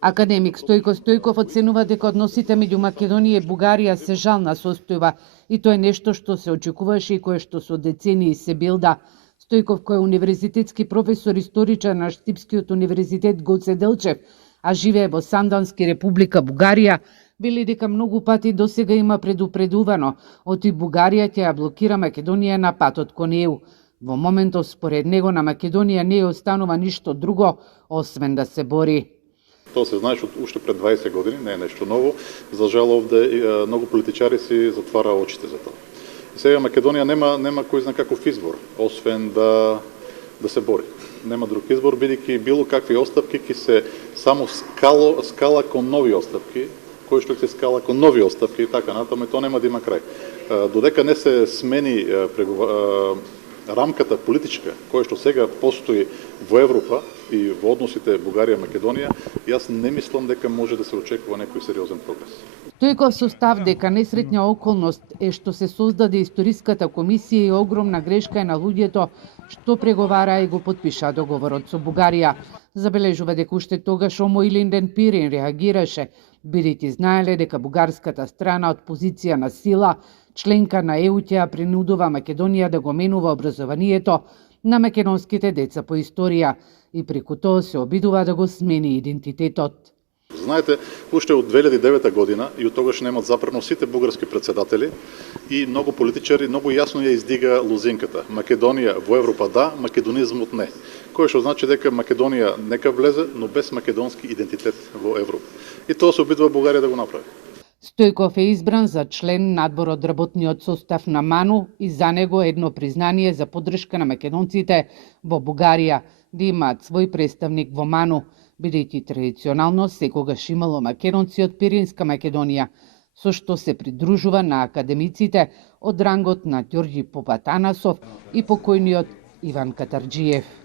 Академик Стојко Стојков оценува дека односите меѓу Македонија и Бугарија се жална состојба и тоа е нешто што се очекуваше и кое што со децении се билда. Стојков, кој е универзитетски професор историчар на Штипскиот универзитет Гоце Делчев, а живее во Сандански Република Бугарија, вели дека многу пати досега има предупредувано, оти Бугарија ќе ја блокира Македонија на патот кон ЕУ. Во моментов, според него, на Македонија не останува ништо друго, освен да се бори. Тоа се знаеш уште пред 20 години, не е нешто ново. За жал, овде многу политичари си затвара очите за тоа. И сега Македонија нема кој знае каков избор, освен да се бори. Нема друг избор, бидејќи било какви остапки ќе се само скала кон нови остапки, кој што ќе се скала кон нови остапки и така натаму, тоа нема да има крај. Додека не се смени рамката политичка, која што сега постои во Европа и во односите Бугарија-Македонија, јас не мислам дека може да се очекува некој сериозен прогрес. Стојков со став дека несреќна околност е што се создаде историската комисија и огромна грешка е на луѓето што преговара и го потпиша договорот со Бугарија. Забележува дека уште тогаш Омо Илинден Пирин реагираше, бидејќи знаеле дека бугарската страна од позиција на сила, членка на ЕУ, ќе ја принудува Македонија да го менува образованието на македонските деца по историја и преку тоа се обидува да го смени идентитетот. Знаете, уште од 2009 година и од тогаш немат запрено сите бугарски председатели и многу политичари многу јасно ја издига лузинката. Македонија во Европа да, македонизмот не. Кој што значи дека Македонија нека влезе, но без македонски идентитет во Европа. И тоа се обидува Бугарија да го направи. Стојков е избран за член на одбор од работниот состав на МАНУ и за него едно признание за поддршка на македонците во Бугарија да имаат свој представник во МАНУ, бидејќи традиционално секогаш имало македонци од Пиринска Македонија, со што се придружува на академиците од рангот на Ѓорѓи Попатанасов и покојниот Иван Катарџиев.